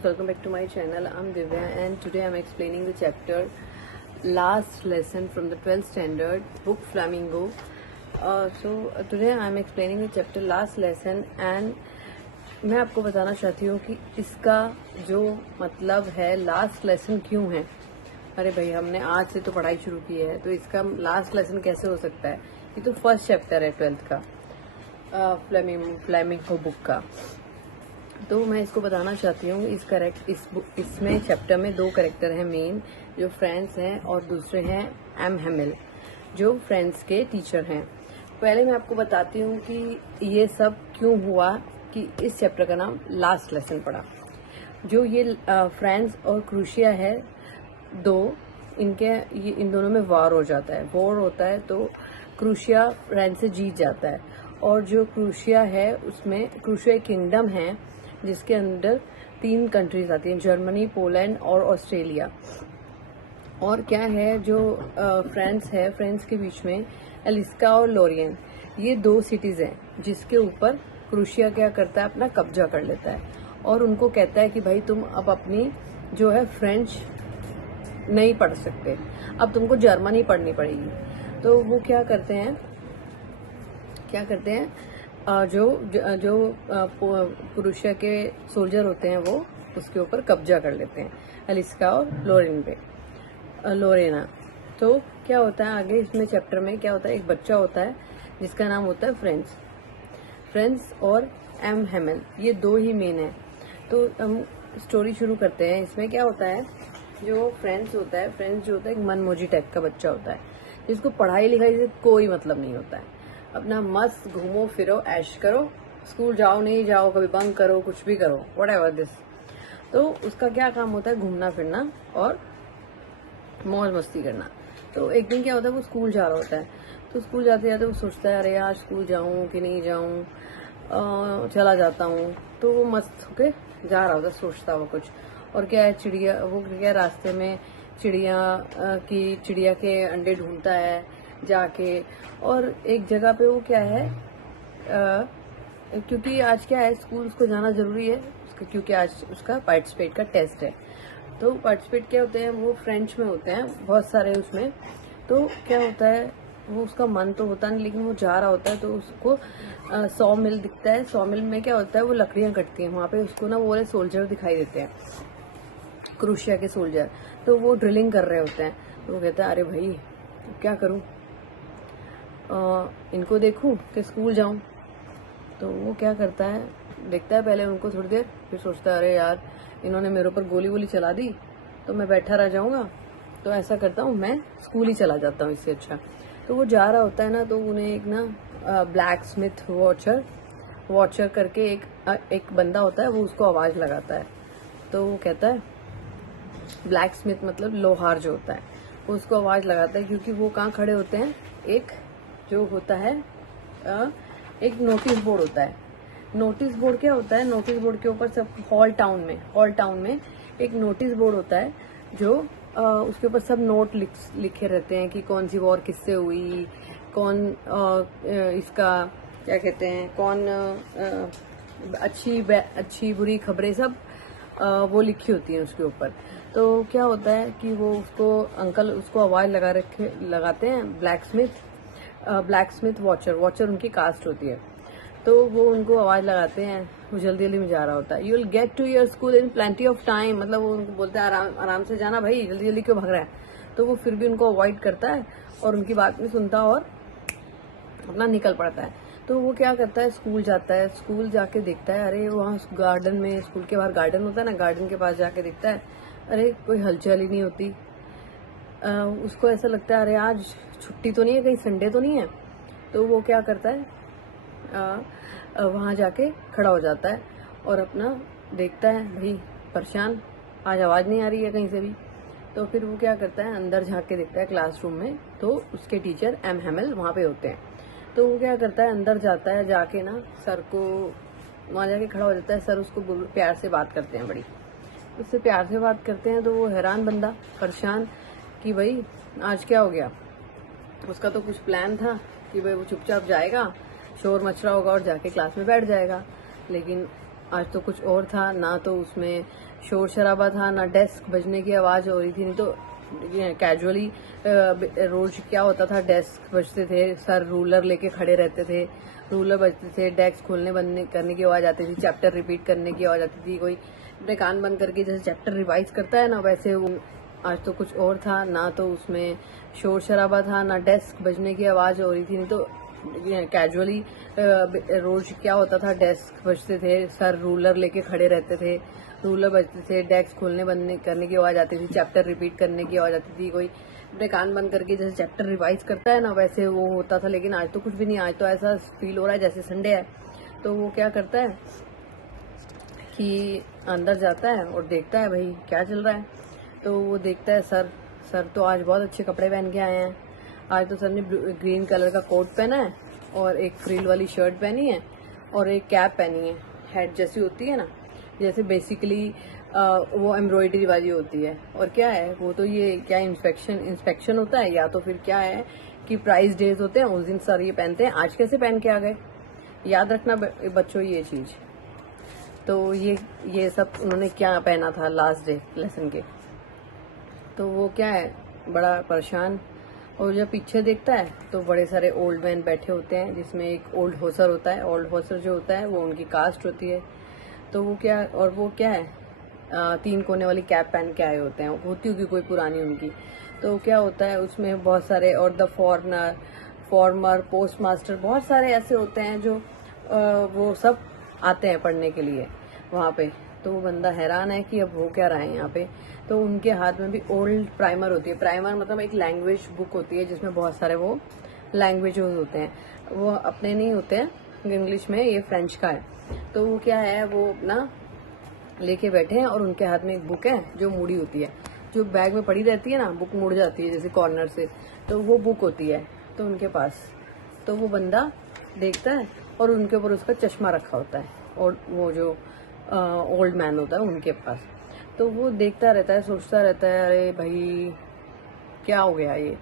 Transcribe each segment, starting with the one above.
guys, welcome back to my channel. I'm Divya and today I'm explaining the chapter last lesson from the 12th standard book Flamingo. Today I'm explaining the chapter last lesson and मैं आपको बताना चाहती हूँ कि इसका जो मतलब है लास्ट लेसन क्यों है। अरे भाई, हमने आज से तो पढ़ाई शुरू की है तो इसका लास्ट लेसन कैसे हो सकता है। ये तो फर्स्ट चैप्टर है 12th का फ्लेमिंगो बुक का। तो मैं इसको बताना चाहती हूँ इसमें चैप्टर में दो कैरेक्टर हैं मेन, जो फ्रेंड्स हैं और दूसरे हैं एम हेमिल, जो फ्रेंड्स के टीचर हैं। पहले मैं आपको बताती हूँ कि ये सब क्यों हुआ कि इस चैप्टर का नाम लास्ट लेसन पड़ा। जो ये फ्रेंड्स और क्रूशिया है दो, इन दोनों में वॉर हो जाता है। वॉर होता है तो क्रूशिया फ्रेंड्स से जीत जाता है और जो क्रूशिया है उसमें क्रूशिया किंगडम है जिसके अंदर 3 कंट्रीज आती हैं, जर्मनी, पोलैंड और ऑस्ट्रेलिया। और क्या है जो फ्रेंड्स के बीच में एलिस्का और लोरियन, ये 2 सिटीज हैं जिसके ऊपर क्रूशिया क्या करता है, अपना कब्जा कर लेता है और उनको कहता है कि भाई तुम अब अपनी जो है फ्रेंच नहीं पढ़ सकते, अब तुमको जर्मनी पढ़नी पड़ेगी। तो वो क्या करते हैं जो क्रूशिया के सोल्जर होते हैं वो उसके ऊपर कब्जा कर लेते हैं, एलिस्का और लोरेना। तो क्या होता है आगे इसमें चैप्टर में क्या होता है, एक बच्चा होता है जिसका नाम होता है फ्रेंड्स और एम हेमल, ये 2 ही मेन है। तो हम स्टोरी शुरू करते हैं। इसमें क्या होता है, जो फ्रेंड्स जो होता है एक मनमोजी टाइप का बच्चा होता है जिसको पढ़ाई लिखाई से कोई मतलब नहीं होता है। अपना मस्त घूमो फिरो, ऐश करो, स्कूल जाओ नहीं जाओ, कभी बंक करो, कुछ भी करो, व्हाटएवर दिस। तो उसका क्या काम होता है, घूमना फिरना और मौज मस्ती करना। तो एक दिन क्या होता है, वो स्कूल जा रहा होता है। तो स्कूल जाते जाते वो सोचता है अरे यार स्कूल जाऊं कि नहीं जाऊं, चला जाता हूं। तो वो मस्त होके जा रहा होता है, सोचता वो कुछ। और क्या है, रास्ते में चिड़िया के अंडे ढूंढता है जाके। और एक जगह पे वो क्या है, क्योंकि आज क्या है, स्कूल उसको जाना जरूरी है क्योंकि आज उसका पार्टिसिपेट का टेस्ट है। तो पार्टिसिपेट क्या होते हैं, वो फ्रेंच में होते हैं बहुत सारे उसमें। तो क्या होता है, वो उसका मन तो होता नहीं लेकिन वो जा रहा होता है। तो उसको 100 मिल दिखता है। 100 मिल में क्या होता है, वो लकड़ियां कटती हैं। वहां पे उसको ना वो वाले सोल्जर दिखाई देते हैं, क्रूशिया के सोल्जर। तो वो ड्रिलिंग कर रहे होते हैं। तो वो कहता है अरे भाई क्या करूं, इनको देखूं कि स्कूल जाऊं। तो वो क्या करता है, देखता है पहले उनको थोड़ी देर, फिर सोचता है अरे यार इन्होंने मेरे ऊपर गोली वोली चला दी तो मैं बैठा रह जाऊंगा। तो ऐसा करता हूँ, मैं स्कूल ही चला जाता हूँ, इससे अच्छा। तो वो जा रहा होता है ना, तो उन्हें एक ना ब्लैक स्मिथ वॉचर करके एक बंदा होता है, वो उसको आवाज लगाता है। तो वो कहता है, ब्लैक स्मिथ मतलब लोहार जो होता है, वो उसको आवाज लगाता है क्योंकि वो कहाँ खड़े होते हैं, एक जो होता है एक नोटिस बोर्ड होता है। नोटिस बोर्ड क्या होता है, नोटिस बोर्ड के ऊपर सब हॉल टाउन में एक नोटिस बोर्ड होता है जो उसके ऊपर सब नोट लिखे रहते हैं कि कौन सी वॉर किससे हुई, कौन इसका क्या कहते हैं, कौन अच्छी बुरी खबरें सब वो लिखी होती हैं उसके ऊपर। तो क्या होता है कि वो उसको आवाज लगाते हैं ब्लैक स्मिथ वॉचर उनकी कास्ट होती है। तो वो उनको आवाज लगाते हैं, वो जल्दी में जा रहा होता है। You will get to your school in plenty of time, मतलब वो उनको बोलता है आराम से जाना भाई, जल्दी क्यों भाग रहा है। तो वो फिर भी उनको अवॉइड करता है और उनकी बात नहीं सुनता और अपना निकल पड़ता है। तो वो क्या करता है, स्कूल जाता है। स्कूल जाके देखता है अरे वहाँ गार्डन में, स्कूल के बाहर गार्डन होता है ना, गार्डन के पास जाके देखता है अरे कोई हलचल ही नहीं होती। उसको ऐसा लगता है अरे आज छुट्टी तो नहीं है, कहीं संडे तो नहीं है। तो वो क्या करता है, वहां जाके खड़ा हो जाता है और अपना देखता है भाई परेशान, आज आवाज नहीं आ रही है कहीं से भी। तो फिर वो क्या करता है, अंदर झांक के देखता है क्लासरूम में, तो उसके टीचर एम हेमल वहां पे होते हैं। तो वो क्या करता है, अंदर जाता है, जाके ना सर को वहां जाके खड़ा हो जाता है। सर उसको प्यार से बात करते हैं, बड़ी उससे प्यार से बात करते हैं। तो वो हैरान बंदा, परेशान कि भाई आज क्या हो गया। उसका तो कुछ प्लान था कि भाई वो चुपचाप जाएगा, शोर मच रहा होगा और जाके क्लास में बैठ जाएगा, लेकिन आज तो कुछ और था। ना तो उसमें शोर शराबा था, ना डेस्क बजने की आवाज हो रही थी। नहीं तो कैजुअली रोज क्या होता था, डेस्क बजते थे, सर रूलर लेके खड़े रहते थे, रूलर बजते थे, डेस्क खोलने बंद करने की आवाज आती थी, चैप्टर रिपीट करने की आवाज आती थी। कोई अपने कान बंद करके जैसे चैप्टर रिवाइज करता है ना, वैसे वो आज तो कुछ और था। ना तो उसमें शोर शराबा था, ना डेस्क बजने की आवाज हो रही थी। नहीं तो कैजुअली रोज क्या होता था, डेस्क बजते थे, सर रूलर लेके खड़े रहते थे, रूलर बजते थे, डेस्क खोलने बंद करने की आवाज आती थी, चैप्टर रिपीट करने की आवाज आती थी। कोई अपने कान बंद करके जैसे चैप्टर रिवाइज करता है ना, वैसे वो होता था। लेकिन आज तो कुछ भी नहीं, आज तो ऐसा फील हो रहा है जैसे संडे है। तो वो क्या करता है कि अंदर जाता है और देखता है भाई क्या चल रहा है। तो वो देखता है सर तो आज बहुत अच्छे कपड़े पहन के आए हैं। आज तो सर ने ग्रीन कलर का कोट पहना है और एक फ्रिल वाली शर्ट पहनी है और एक कैप पहनी है, हेड जैसी होती है ना, जैसे बेसिकली वो एम्ब्रॉयडरी वाली होती है। और क्या है वो, तो ये क्या इंस्पेक्शन होता है, या तो फिर क्या है कि प्राइस डेज होते हैं, उस दिन सर ये पहनते हैं। आज कैसे पहन के आ गए, याद रखना बच्चों ये चीज। तो ये सब उन्होंने क्या पहना था लास्ट डे लेसन के। तो वो क्या है, बड़ा परेशान। और जब पीछे देखता है तो बड़े सारे ओल्ड मैन बैठे होते हैं, जिसमें एक ओल्ड होसर होता है। ओल्ड होसर जो होता है वो उनकी कास्ट होती है। तो वो क्या है 3 कोने वाली कैप पहन के आए होते हैं, होती होगी कोई पुरानी उनकी। तो क्या होता है उसमें बहुत सारे, और द फॉर्मर पोस्ट मास्टर, बहुत सारे ऐसे होते हैं जो वो सब आते हैं पढ़ने के लिए वहाँ पे। तो वो बंदा हैरान है कि अब हो क्या रहा है यहाँ पे। तो उनके हाथ में भी ओल्ड प्राइमर होती है। प्राइमर मतलब एक लैंग्वेज बुक होती है जिसमें बहुत सारे वो लैंग्वेजेस होते हैं, वो अपने नहीं होते हैं इंग्लिश में, ये फ्रेंच का है। तो वो क्या है, वो अपना लेके बैठे हैं और उनके हाथ में एक बुक है जो मुड़ी होती है, जो बैग में पड़ी रहती है ना, बुक मुड़ जाती है जैसे कॉर्नर से, तो वो बुक होती है तो उनके पास। तो वो बंदा देखता है और उनके ऊपर उसका चश्मा रखा होता है, और वो जो ओल्ड मैन होता है उनके पास। तो वो देखता रहता है, सोचता रहता है, अरे भाई क्या हो गया ये।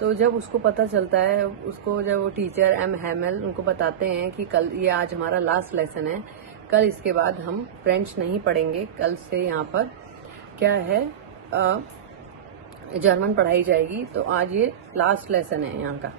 तो जब उसको पता चलता है, उसको जब वो टीचर एम हैमल उनको बताते हैं कि कल ये आज हमारा लास्ट लेसन है, कल इसके बाद हम फ्रेंच नहीं पढ़ेंगे, कल से यहाँ पर क्या है जर्मन पढ़ाई जाएगी, तो आज ये लास्ट लेसन है यहाँ का,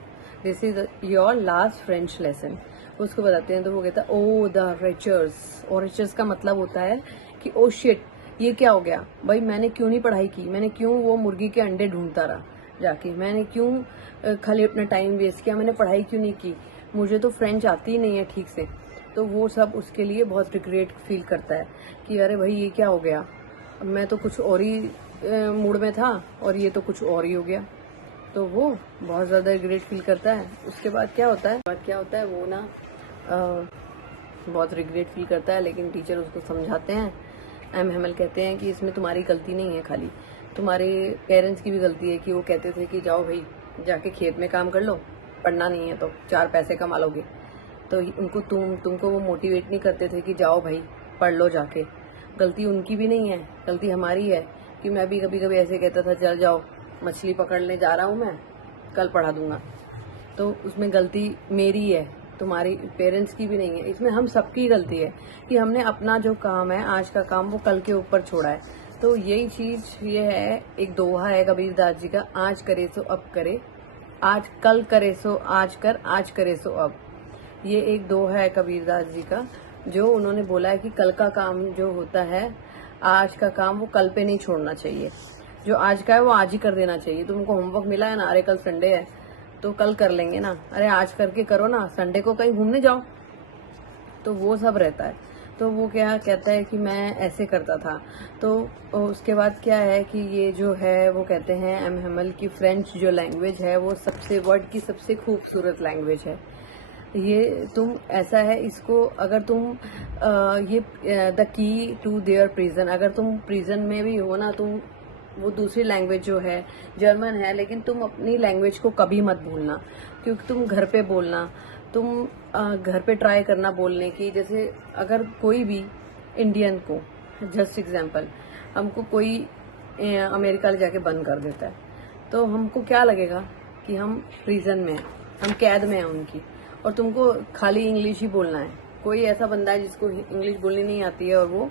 this is your last French lesson. उसको बताते हैं तो वो कहता है ओ द रिचर्स। और रिचर्स का मतलब होता है कि ओ शिट, ये क्या हो गया भाई, मैंने क्यों नहीं पढ़ाई की, मैंने क्यों वो मुर्गी के अंडे ढूंढता रहा जाके, मैंने क्यों खाली अपना टाइम वेस्ट किया, मैंने पढ़ाई क्यों नहीं की, मुझे तो फ्रेंच आती ही नहीं है ठीक से। तो वो सब उसके लिए बहुत रिग्रेट फील करता है कि अरे भाई ये क्या हो गया, मैं तो कुछ और ही मूड में था और ये तो कुछ और ही हो गया। तो वो बहुत ज़्यादा रिग्रेट फील करता है। उसके बाद क्या होता है वो ना बहुत रिग्रेट फील करता है, लेकिन टीचर उसको समझाते हैं। एम हैमल कहते हैं कि इसमें तुम्हारी गलती नहीं है, खाली तुम्हारे पेरेंट्स की भी गलती है कि वो कहते थे कि जाओ भाई जाके खेत में काम कर लो, पढ़ना नहीं है तो 4 पैसे कमा लोगे। तो उनको तुमको वो मोटिवेट नहीं करते थे कि जाओ भाई पढ़ लो जाके। गलती उनकी भी नहीं है, गलती हमारी है कि मैं भी कभी कभी ऐसे कहता था चल जाओ मछली पकड़ने जा रहा हूँ मैं, कल पढ़ा दूंगा। तो उसमें गलती मेरी है, तुम्हारी पेरेंट्स की भी नहीं है। इसमें हम सबकी गलती है कि हमने अपना जो काम है, आज का काम, वो कल के ऊपर छोड़ा है। तो यही चीज ये है, एक दोहा है कबीरदास जी का, आज करे सो अब करे, आज कल करे सो आज कर, आज करे सो अब। ये एक दोहा है कबीरदास जी का, जो उन्होंने बोला है कि कल का काम जो होता है, आज का काम वो कल पे नहीं छोड़ना चाहिए, जो आज का है वो आज ही कर देना चाहिए। तुमको होमवर्क मिला है ना, अरे कल संडे है तो कल कर लेंगे ना, अरे आज करके करो ना, संडे को कहीं घूमने जाओ। तो वो सब रहता है। तो वो क्या कहता है कि मैं ऐसे करता था। तो उसके बाद क्या है कि ये जो है वो कहते हैं एम हैमल की फ्रेंच जो लैंग्वेज है वो सबसे वर्ल्ड की सबसे खूबसूरत लैंग्वेज है। ये तुम ऐसा है, इसको अगर तुम ये the key to their prison, अगर तुम प्रिजन में भी हो ना, तुम वो दूसरी लैंग्वेज जो है जर्मन है, लेकिन तुम अपनी लैंग्वेज को कभी मत भूलना, क्योंकि तुम घर पे बोलना, तुम घर पे ट्राई करना बोलने की। जैसे अगर कोई भी इंडियन को, जस्ट एग्जांपल, हमको कोई अमेरिका ले जाके बंद कर देता है, तो हमको क्या लगेगा कि हम प्रिजन में हैं, हम कैद में हैं उनकी, और तुमको खाली इंग्लिश ही बोलना है। कोई ऐसा बंदा है जिसको इंग्लिश बोलनी नहीं आती है और वो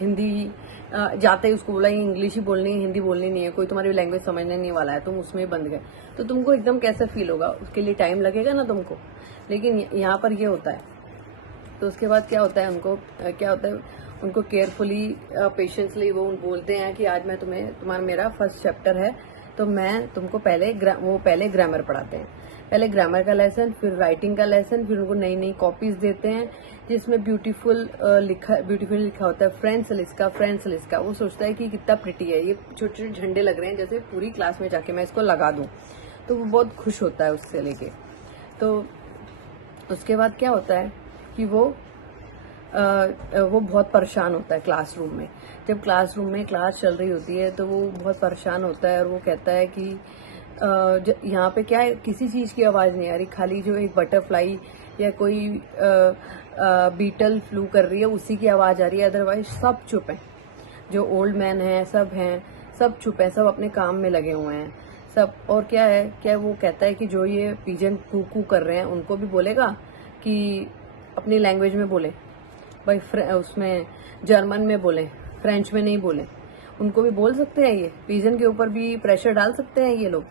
हिंदी जाते ही उसको बोला इंग्लिश ही बोलनी है, हिंदी बोलनी नहीं है, कोई तुम्हारी लैंग्वेज समझने नहीं वाला है, तुम उसमें बंद गए, तो तुमको एकदम कैसा फील होगा? उसके लिए टाइम लगेगा ना तुमको। लेकिन यहाँ पर ये होता है। तो उसके बाद क्या होता है, उनको केयरफुली पेशेंसली वो बोलते हैं कि आज मैं तुम्हारा मेरा फर्स्ट चैप्टर है, तो मैं तुमको पहले ग्रामर पढ़ाते हैं। पहले ग्रामर का लेसन, फिर राइटिंग का लेसन, फिर उनको नई नई कॉपीज देते हैं जिसमें ब्यूटीफुल लिखा होता है फ्रेंड्स लिस्ट का। वो सोचता है कि कितना प्रिटी है, ये छोटे छोटे झंडे लग रहे हैं, जैसे पूरी क्लास में जाके मैं इसको लगा दूं, तो वो बहुत खुश होता है उससे लेके। तो उसके बाद क्या होता है कि वो बहुत परेशान होता है क्लासरूम में। जब क्लासरूम में क्लास चल रही होती है तो वो बहुत परेशान होता है और वो कहता है कि यहाँ पे क्या है, किसी चीज की आवाज नहीं आ रही, खाली जो एक बटरफ्लाई या कोई बीटल फ्लू कर रही है उसी की आवाज आ रही है, अदरवाइज सब चुप है। जो ओल्ड मैन है सब चुप है, सब अपने काम में लगे हुए हैं सब। और क्या वो कहता है कि जो ये पिजन कू कर रहे हैं उनको भी बोलेगा कि अपनी लैंग्वेज में बोले भाई, उसमें जर्मन में बोले, फ्रेंच में नहीं बोले। उनको भी बोल सकते हैं, ये पिजन के ऊपर भी प्रेशर डाल सकते हैं ये लोग।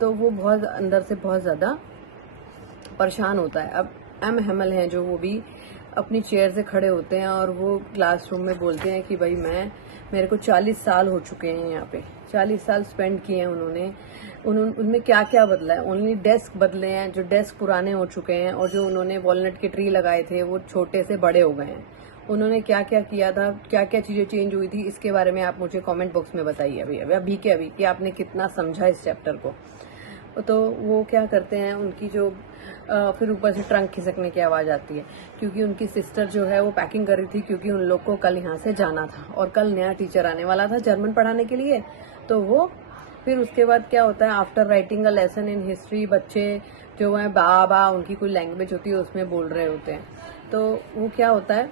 तो वो बहुत अंदर से बहुत ज्यादा परेशान होता है। अब एम हेमल हैं जो, वो भी अपनी चेयर से खड़े होते हैं और वो क्लासरूम में बोलते हैं कि भाई मेरे को 40 साल हो चुके हैं यहाँ पे, 40 साल स्पेंड किए हैं उनमें क्या क्या बदला है? ओनली डेस्क बदले हैं, जो डेस्क पुराने हो चुके हैं, और जो उन्होंने वॉलनट के ट्री लगाए थे वो छोटे से बड़े हो गए हैं। उन्होंने क्या क्या किया था, क्या क्या चीजें चेंज हुई थी, इसके बारे में आप मुझे कमेंट बॉक्स में बताइए अभी कि आपने कितना समझा इस चैप्टर को। तो वो क्या करते हैं, उनकी जो फिर ऊपर से ट्रंक खिसकने की आवाज आती है, क्योंकि उनकी सिस्टर जो है वो पैकिंग कर रही थी, क्योंकि उन लोग को कल यहाँ से जाना था और कल नया टीचर आने वाला था जर्मन पढ़ाने के लिए। तो वो फिर उसके बाद क्या होता है, after writing a lesson in history, बच्चे जो है बा उनकी कोई लैंग्वेज होती है उसमें बोल रहे होते हैं। तो वो क्या होता है,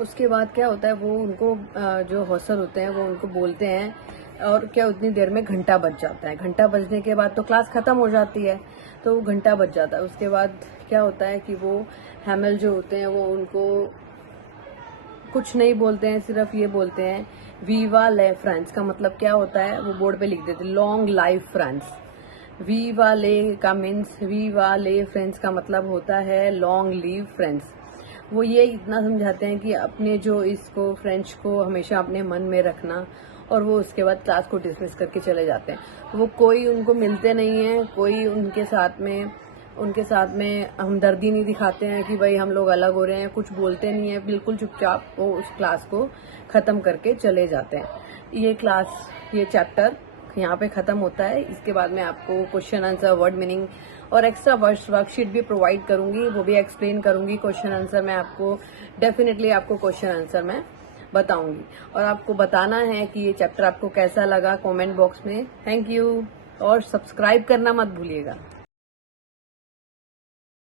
उसके बाद क्या होता है, वो उनको जो हौसल होते हैं वो उनको बोलते हैं, और क्या उतनी देर में घंटा बज जाता है। घंटा बजने के बाद तो क्लास खत्म हो जाती है, तो वो घंटा बज जाता है। उसके बाद क्या होता है कि वो हैमल जो होते हैं वो उनको कुछ नहीं बोलते हैं, सिर्फ ये बोलते हैं वीवा ले फ्रांस। का मतलब क्या होता है वो बोर्ड पे लिख देते, लॉन्ग लाइफ फ्रांस। वीवा ले का मीन्स, वीवा ले फ्रेंड्स का मतलब होता है लॉन्ग लीव फ्रेंड्स। वो ये इतना समझाते हैं कि अपने जो इसको फ्रेंच को हमेशा अपने मन में रखना, और वो उसके बाद क्लास को डिसमिस करके चले जाते हैं। वो कोई उनको मिलते नहीं है, कोई उनके साथ में हमदर्दी नहीं दिखाते हैं कि भाई हम लोग अलग हो रहे हैं, कुछ बोलते नहीं है, बिल्कुल चुपचाप वो उस क्लास को खत्म करके चले जाते हैं। ये चैप्टर यहाँ पे खत्म होता है। इसके बाद मैं आपको क्वेश्चन आंसर, वर्ड मीनिंग और एक्स्ट्रा वर्कशीट भी प्रोवाइड करूंगी, वो भी एक्सप्लेन करूंगी। क्वेश्चन आंसर मैं आपको डेफिनेटली क्वेश्चन आंसर मैं बताऊंगी, और आपको बताना है कि ये चैप्टर आपको कैसा लगा कमेंट बॉक्स में। थैंक यू, और सब्सक्राइब करना मत भूलिएगा।